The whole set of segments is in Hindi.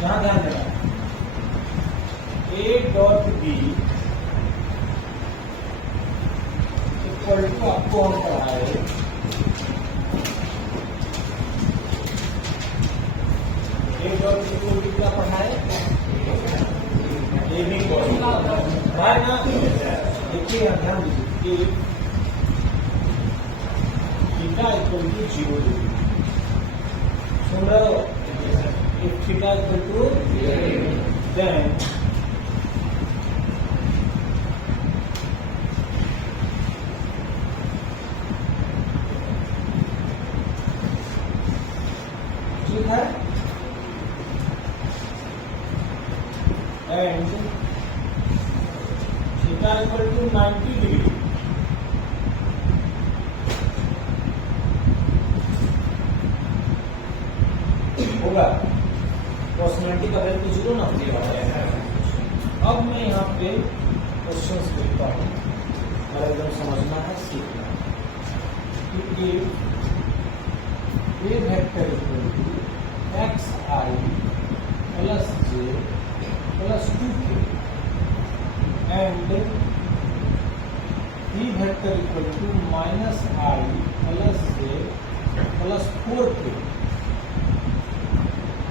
यहाँ ध्यान देना, a dot b equal to आपको हम पढ़ाए ए डॉट बी को कितना पढ़ाए, ए बी को पढ़ाए ना। देखिए ध्यान दीजिए, थीटा इक्वल टू 0 डिग्री, सुन रहे हो? If theta equal to then ठीक है, and theta equal to 90 degree, होगा पॉसिबिलिटी का वैल्यू 0 ना होगा। अब मैं यहाँ पे क्वेश्चंस लिखता हूँ और एकदम समझना है, सीखना है कि A vector equal to X I plus J plus 2k and B vector equal to minus I plus J plus 4k,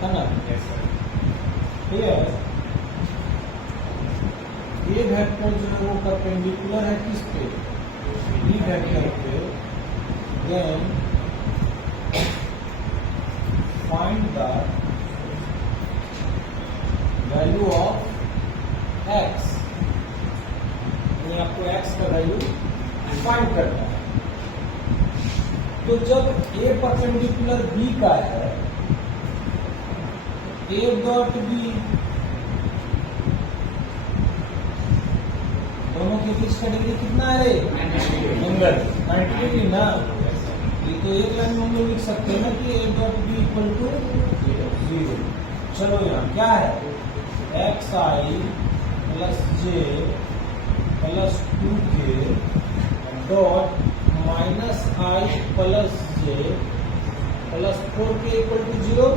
है ना? ये वेक्टर जो है वो परपेंडिकुलर है किस पे, बी वेक्टर पे। Then find the value of x, यानी आपको एक्स का वैल्यू फाइंड करना है। तो जब ए परपेंडिकुलर बी का है, ए डॉट बी दोनों के बीच का डिग्री कितना है, एंगल 90 डिग्री ना। ये तो एक लाइन में हम लोग लिख सकते हैं ना कि a dot b equal to 0। चलो यहाँ क्या है, x I plus J plus 2k dot minus I plus J plus 4k equal to 0,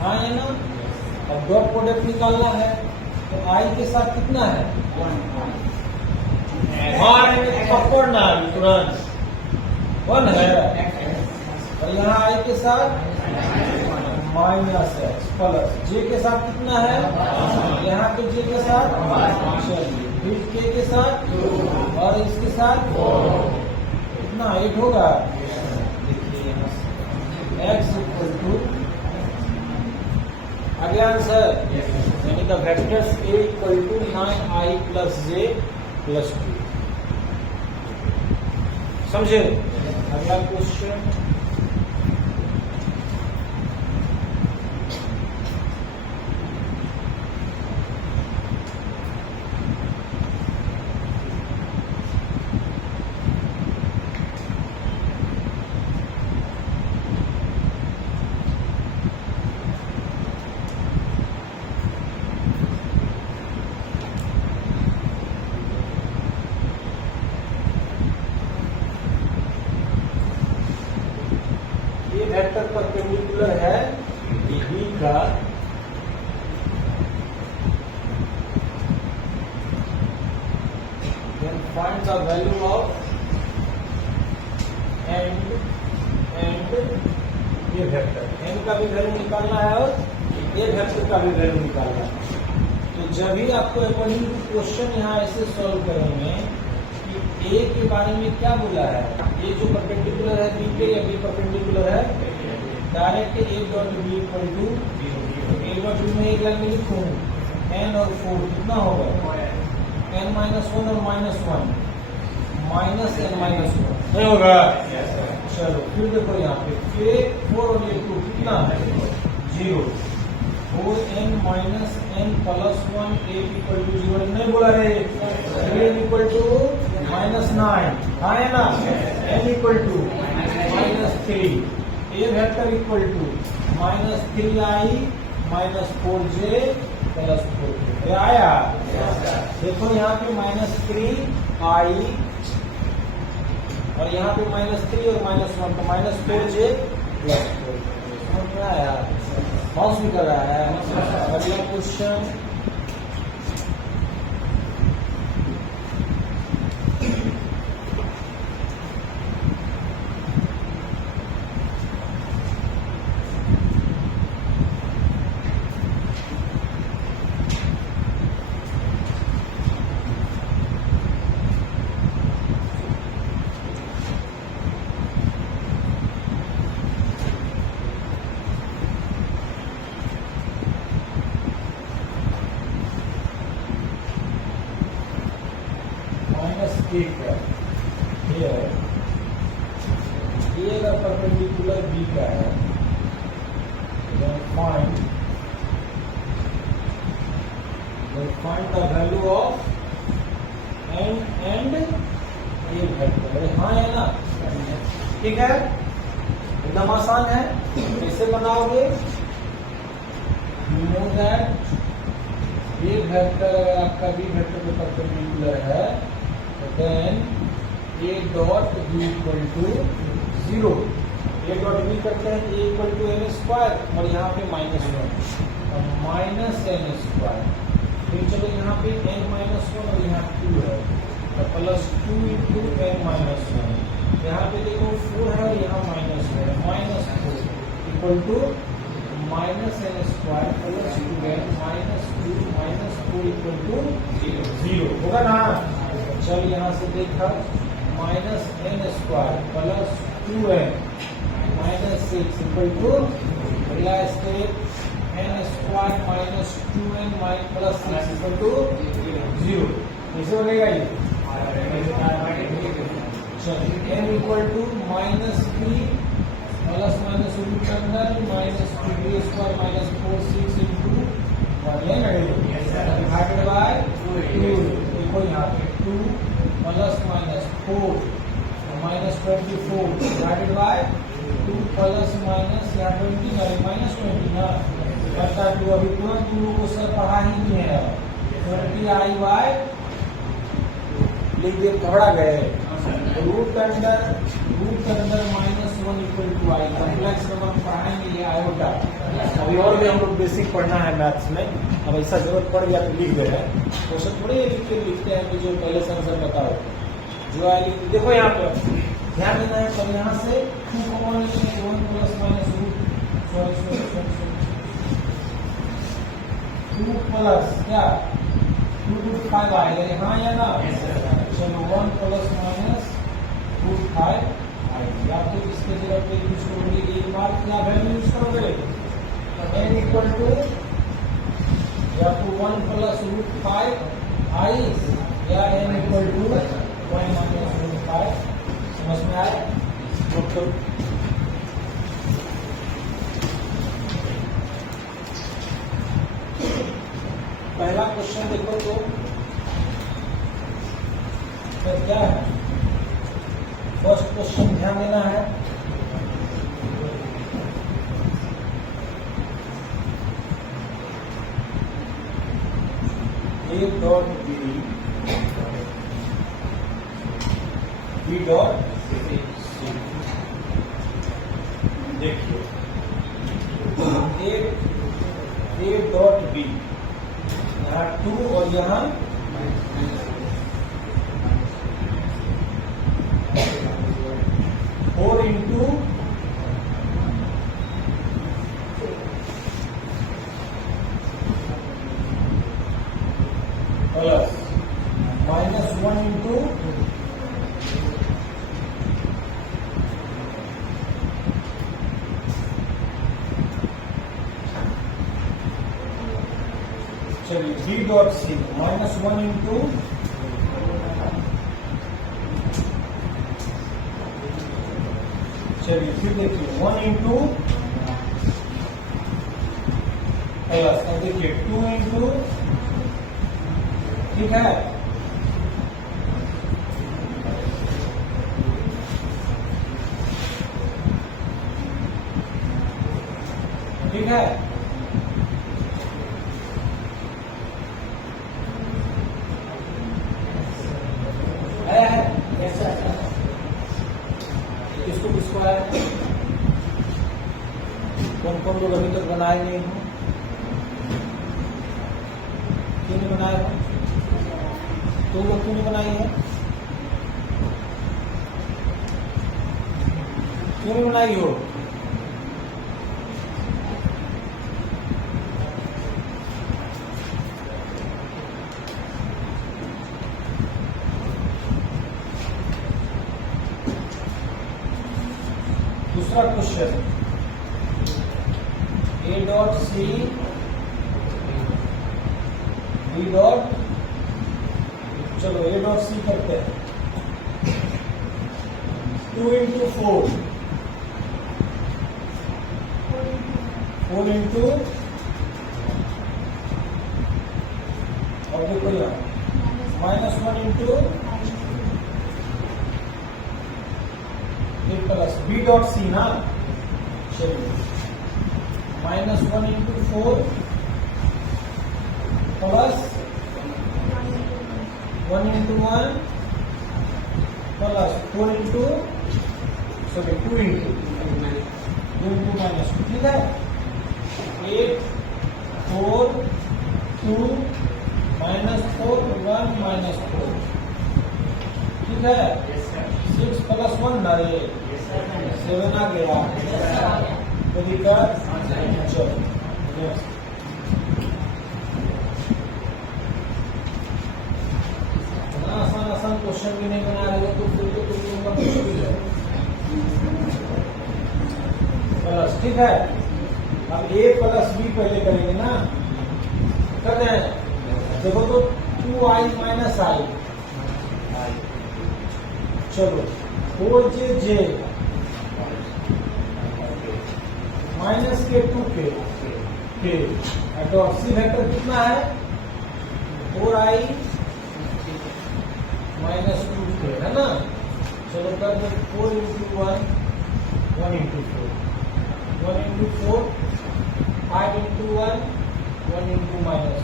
हाँ है ना। अब डॉट प्रोडक्ट निकालना है, तो आई के साथ कितना है, 1 पकड़ना तुरंत 1 है, और यहाँ आई के साथ माइनस एक्स प्लस जे के साथ कितना है, यहाँ पे जे के साथ चलिए, फिर के साथ और इसके साथ कितना 8 होगा। देखिए एक्स इक्वल टू आगे आंसर, यानी the vectors a equal to 9i plus J plus 2, समझे? अगला क्वेश्चन, वेक्टर परपेंडिकुलर है बी का, then find the value of and ये वेक्टर, n का भी वैल्यू निकालना है और ये वेक्टर का भी वैल्यू निकालना है। तो जब भी आपको अकॉर्डिंग टू क्वेश्चन यहाँ ऐसे सॉल्व करेंगे कि ए के बारे में क्या बोला है, ए जो परपेंडिकुलर है बी पे या बी परपेंडिकुलर है, direct a dot b equal to a dot b में एक लाइन में लिखूं n और 4 कितना होगा, n माइनस 1 और माइनस 1 माइनस n माइनस 1 नहीं होगा। चलो फिर देखो यहाँ पे के 4 और ये 2 कितना है 0, 4n minus n plus 1 a equal to 0 नहीं बोला रे, n इक्वल टू माइनस 9, हाँ है ना, n equal to minus 3, a vector equal to minus 3i minus 4j plus 4k आया। देखो यहाँ पे माइनस 3i और यहाँ पे माइनस 3 और माइनस 1 तो माइनस 4j प्लस 4k, समझ में आया। माउस भी कर रहा है। अगला क्वेश्चन, A का here A का परपेंडिकुलर B का है, then find the value of and A vector. हाँ है ना, ठीक है, एकदम आसान है। कैसे बनाओगे? You know that A vector अगर आपका B वेक्टर के परपेंडिकुलर है then A dot B equal to 0। A dot B करते हैं A equal to n square और यहाँ पे -1 और -n²। फिर चलो यहाँ पे n-1 और यहाँ 2 है तो +2 into n-1। यहाँ पे देखो 4 है और यहाँ -4 equal to -n² + 2n -2 equal to 0 होगा ना। चल यहाँ से देखा -n² + 2n -6 इक्वल टू अगला step n² - 2n + 6 equal to 0। कैसे बनेगा ये? चलिए n इक्वल टू -3 ± रूट अंदर -2b² - 4c into 1 divided by 2। देखो यहाँ पे 2 ± 4 -24 डिवाइडेड बाय 2 ± यहाँ 20 -20 ना बटा 2। अभी तुरंत तुम लोगों को सर पढ़ा ही नहीं है। 20i/, लिख दिए, घबरा गए। रूट अंदर -1 equal to i। Complex number पढ़ाएंगे ये आयोटा। अभी और भी हम लोग बेसिक पढ़ना है मैथ्स में। अब ऐसा जरूरत पड़ गया तो लिख दे रहे हैं, क्वेश्चन थोड़े लिखते हैं कि जो पहले से आंसर बताओ जो आए लिख। देखो यहाँ पे ध्यान देना है। तो यहाँ से 2 कॉमन लेंगे, 1 ± रूट 2 प्लस क्या 2√5 आएगा यहाँ या ना। चलो 1 ± √5 आएगी। आप तो इसके जगह पे यूज करोगे, एक बार क्या वैल्यू यूज करोगे? n इक्वल टू या तो 1 + √5i या n इक्वल टू 1 - √5। समझ में आया? तो पहला क्वेश्चन देखो तो क्या है? फर्स्ट क्वेश्चन ध्यान देना है। A dot B dot C। देखिए A dot B यहाँ 2 और यहाँ 4 into प्लस -1 into चलिए B dot C -1 into चलिए फिर देखिए 1 into प्लस अब देखिए 2 into, ठीक है, ठीक है। आया है कैसा? किसको किसको आया? कौन कौन लोग अभी तक बनाए नहीं हो? क्यों नहीं बनाए हो? तुम लोग क्यों नहीं बनाई है? क्यों नहीं बनाई हो? दूसरा question, A dot C B dot, चलो ए डॉट सी करते हैं, 2 into 4, 4 into, और देखो यहाँ -1 into plus B dot C ना, चलिए -1 into 4 plus 1 into 1 plus 4 into, sorry 2 into -2, ठीक है। 8 4 2 -4 1 -4, ठीक है। 6 plus 1 ना, ये 7 आ गया, तो दिक्कत, चलो आसान क्वेश्चन भी नहीं बना रहे हो तो फिर तो तुम लोगों का मुश्किल है। प्लस, ठीक है। अब ए प्लस बी पहले करेंगे ना, कर रहे हैं, देखो तो 2i माइनस आई, चलो 4j माइनस के 2k डॉट सी वेक्टर कितना है, 4i माइनस 2k है ना। चलो कर दो 4 into 1 1 into 4 1 into 4 5 into 1 1 into -2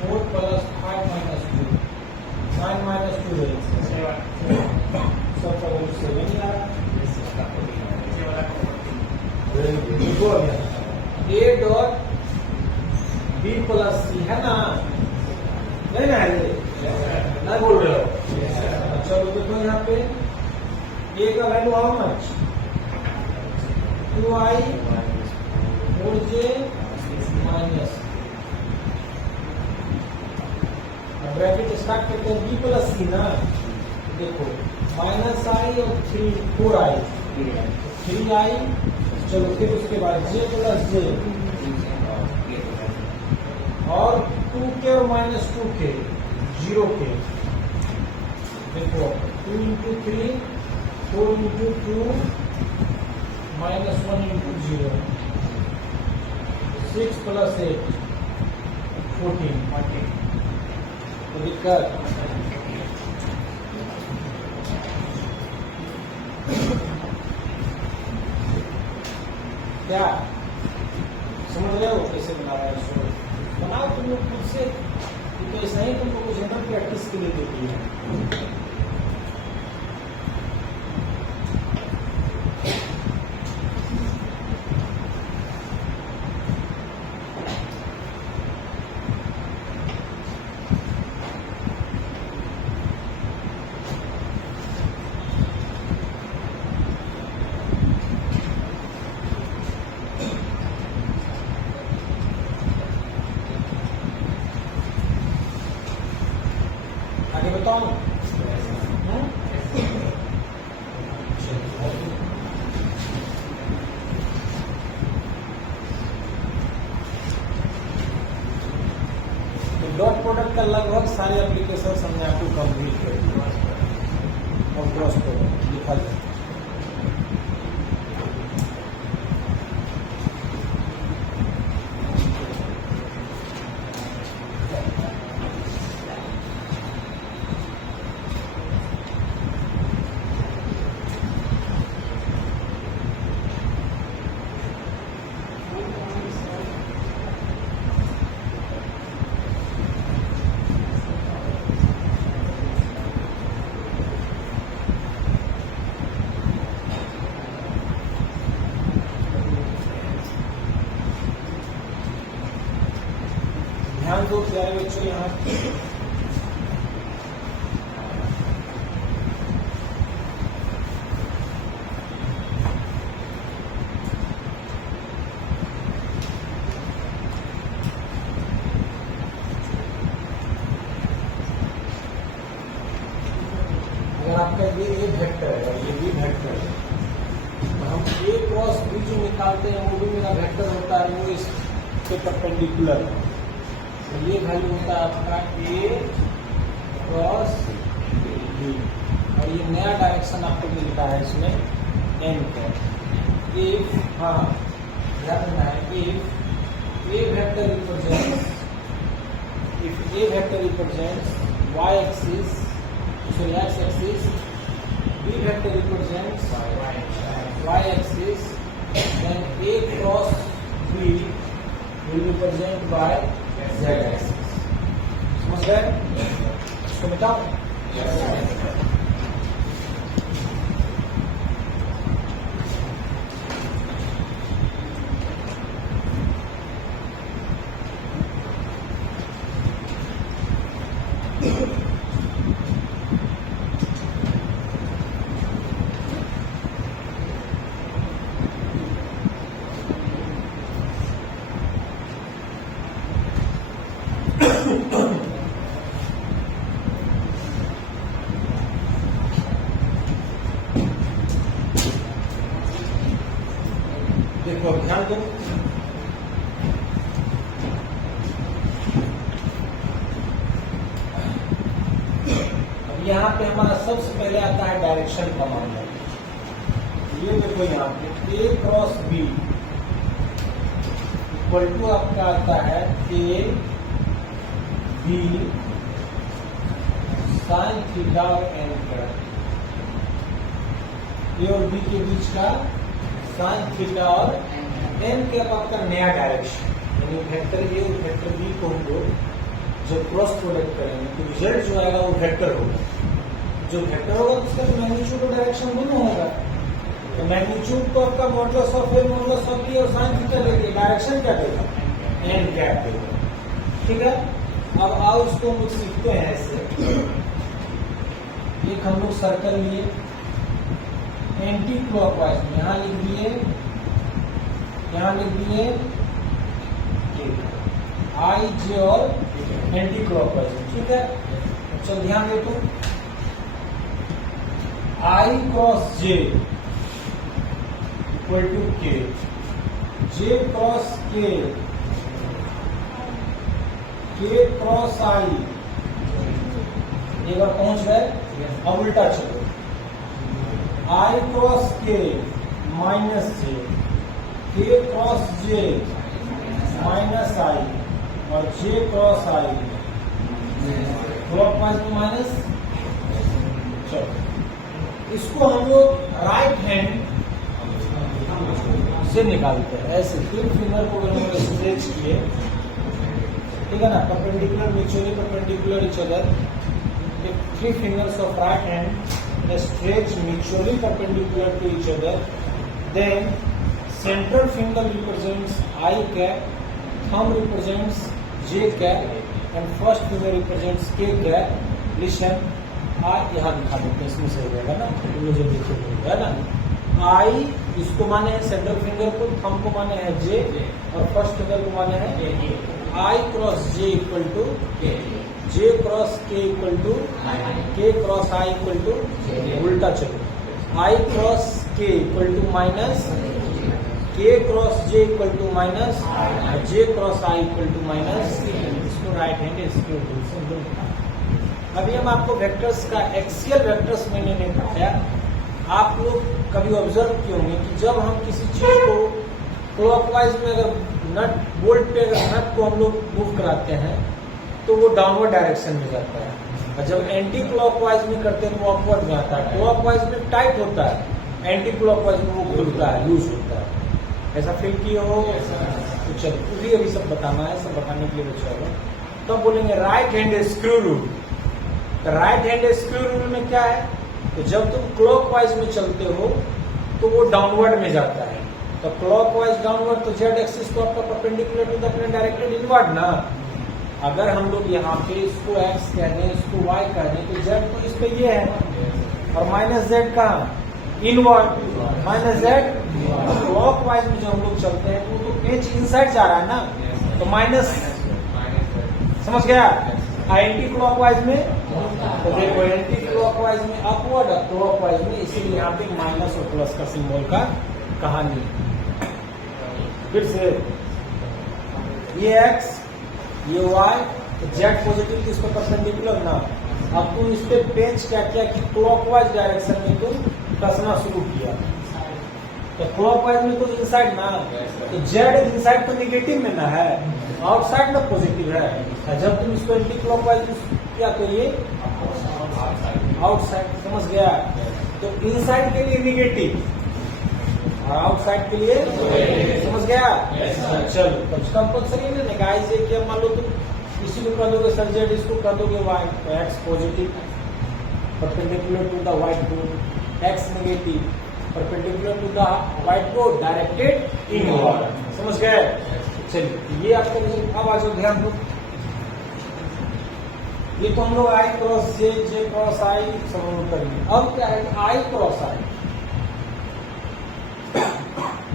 4 plus 5 minus 2 9 minus 2 सब का वैल्यू 7 ही आ रहा है। ए डॉट बी प्लस सी है ना, नहीं ना है, नहीं बोल रहे हो? चलो देखो यहाँ पे ए का value how much, 2i 4j minus, bracket start करते हैं बी प्लस सी ना, देखो -i और 4i 3i, चलो फिर उसके बाद j प्लस j और 2k और -2k 0k, देखो 2 into 3 4 into 2 -1 into 0 6 plus 8 14, तो दिक्कत, क्या समझ रहे हो कैसे बना रहा है इसको? बनाओ तुम लोग खुद से, तो ऐसा ही तुमको कुछ जनरल प्रैक्टिस के लिए देती है। आगे बताओ, डॉट प्रोडक्ट का लगभग सारे एप्लीकेशन हमने आपको कंप्लीट कर दिया और क्रॉस प्रोडक्ट लिखा जाए। ध्यान दो प्यारे बच्चों यहाँ आपका ये ए वेक्टर है और ये बी वेक्टर है, तो हम ए क्रॉस बी जो निकालते हैं वो भी मेरा वेक्टर होता है, वो इसके परपेंडिकुलर है। तो ये वैल्यू होता है आपका ए क्रॉस बी, और ये नया डायरेक्शन आपको मिलता है इसमें एन का। इफ हाँ ध्यान रखना है, if a vector represents Y axis, so x axis, b vector represents y axis, then a cross b will represent by z axis. समझ गए? इसको मिटाओ। देखो ध्यान दो, अब यहाँ पे हमारा सबसे पहले आता है डायरेक्शन का मामला। ये देखो यहाँ पे ए क्रॉस बी इक्वल टू आपका आता है ए बी साइन थीटा और एन का, ए और बी के बीच का साइन थीटा और एन के अब आपका नया डायरेक्शन, यानी वेक्टर ए और वेक्टर बी को हम लोग जब क्रॉस प्रोडक्ट करेंगे तो रिजल्ट जो आएगा वो वेक्टर होगा। जो वेक्टर होगा उसका मैग्नीट्यूड और डायरेक्शन दोनों होगा। तो मैग्नीट्यूड को आपका modulus of A modulus of B और साइन थीटा लेके डायरेक्शन क्या देगा, एन कैप देगा। ठीक है, अब आओ इसको हम लोग सीखते हैं ऐसे। एक हम लोग सर्कल लिए एंटी क्लॉकवाइज में, यहाँ लिख दिए, यहाँ लिख दिए आई जे और एंटी क्लॉकवाइज में। ठीक है, चल ध्यान दे तो आई क्रॉस जे इक्वल टू के, जे क्रॉस के क्रॉस आई। एक बार पहुंच गए, अब उल्टा चलो, आई क्रॉस के माइनस जे, के क्रॉस जे माइनस आई और जे क्रॉस आई, क्लॉकवाइज में माइनस। चलो इसको हम लोग राइट हैंड से निकालते हैं ऐसे, तीन फिंगर को हम लोग स्ट्रेच किए, ठीक है ना, perpendicular mutually perpendicular each other, three fingers of right hand stretch mutually perpendicular to each other. Then central finger represents I cap, thumb represents J cap, and first finger represents K cap. Listen, I यहाँ दिखा देते हैं, इसमें सही रहेगा ना, मुझे देखिए है ना। I इसको माने है सेंट्रल फिंगर को, थंब को माने है J और फर्स्ट फिंगर को माने है K। I cross J equal to K, J cross K equal to K cross I equal to, उल्टा चलो, I cross K equal to minus, K cross J equal to minus, J cross I equal to minus. इसको राइट हैंड इसके ऊपर। अभी हम आपको वेक्टर्स का एक्सियल वेक्टर्स मैंने नहीं बताया। आप लोग कभी ऑब्जर्व किए होंगे कि जब हम किसी चीज को क्लॉकवाइज में अगर नट बोल्ट पे अगर नट को हम लोग मूव कराते हैं तो वो डाउनवर्ड डायरेक्शन में जाता है, और जब एंटी क्लॉकवाइज में करते हैं तो वो अपवर्ड में आता है। क्लॉकवाइज में टाइट होता है, एंटी क्लॉकवाइज में वो खुलता है, लूज होता है। ऐसा फील किए हो? तो चलो भी अभी सब बताना है, सब बताने के लिए बच्चों तो बोलेंगे right hand screw rule. Right hand screw rule में क्या है, तो जब तुम क्लॉकवाइज में चलते हो तो वो डाउनवर्ड में जाता है, तो क्लॉकवाइज डाउनवर्ड, तो जेड एक्सिस तो आपका perpendicular to the plane directed inward ना, अगर हम लोग यहाँ पे इसको x कह दें, इसको y कह दें, तो z तो इस पे ये है और माइनस z कहाँ inward minus z clock wise में जो हम लोग चलते हैं तो पेज इनसाइड जा रहा है ना, तो माइनस समझ गया। एंटी क्लॉक वाइज में तो देखो एंटी क्लॉक वाइज में अपवर्ड, क्लॉक वाइज में, इसीलिए यहाँ पे माइनस और प्लस का सिंबल का कहानी। फिर से ये x ये y, तो z पॉजिटिव किस पर परपेंडिकुलर ना। अब तुम इस पे पेंच क्या किया कि क्लॉकवाइज डायरेक्शन में तुम कसना शुरू किया, तो क्लॉकवाइज में तो इनसाइड ना, तो z इनसाइड तो नेगेटिव में ना है, आउटसाइड में पॉजिटिव है। जब तुम इसको एंटी क्लॉकवाइज किया तो ये आउटसाइड, समझ गया। तो इनसाइड के लिए नेगेटिव और आउटसाइड के लिए समझ गया। चलो तब कंपल्सरी नहीं गाइस, ये क्या मान लो तुम इसी को कर दोगे सर जेड, इसको कर दोगे वाई, तो X positive perpendicular to the white board, X negative perpendicular to the white board directed inward, समझ गए। चलिए ये आपका अब आ जाओ ध्यान दो, ये तो हम लोग आई क्रॉस जे, जे क्रॉस आई समझ करेंगे। अब क्या है आई क्रॉस आई,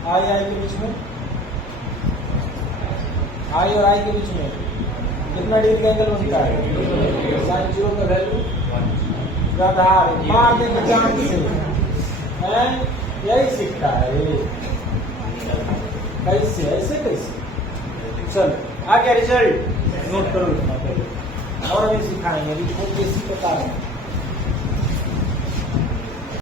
आई आई के बीच में, आई और आई के बीच में कितना डिग्री का एंगल बनता है, साइन जीरो का वैल्यू आधार मार देंगे जान से, यही सीखता है कैसे, ऐसे कैसे। चलो आ गया रिजल्ट, नोट करो इतना पहले और अभी सिखाएंगे, अभी बहुत बेसिक बता रहे हैं।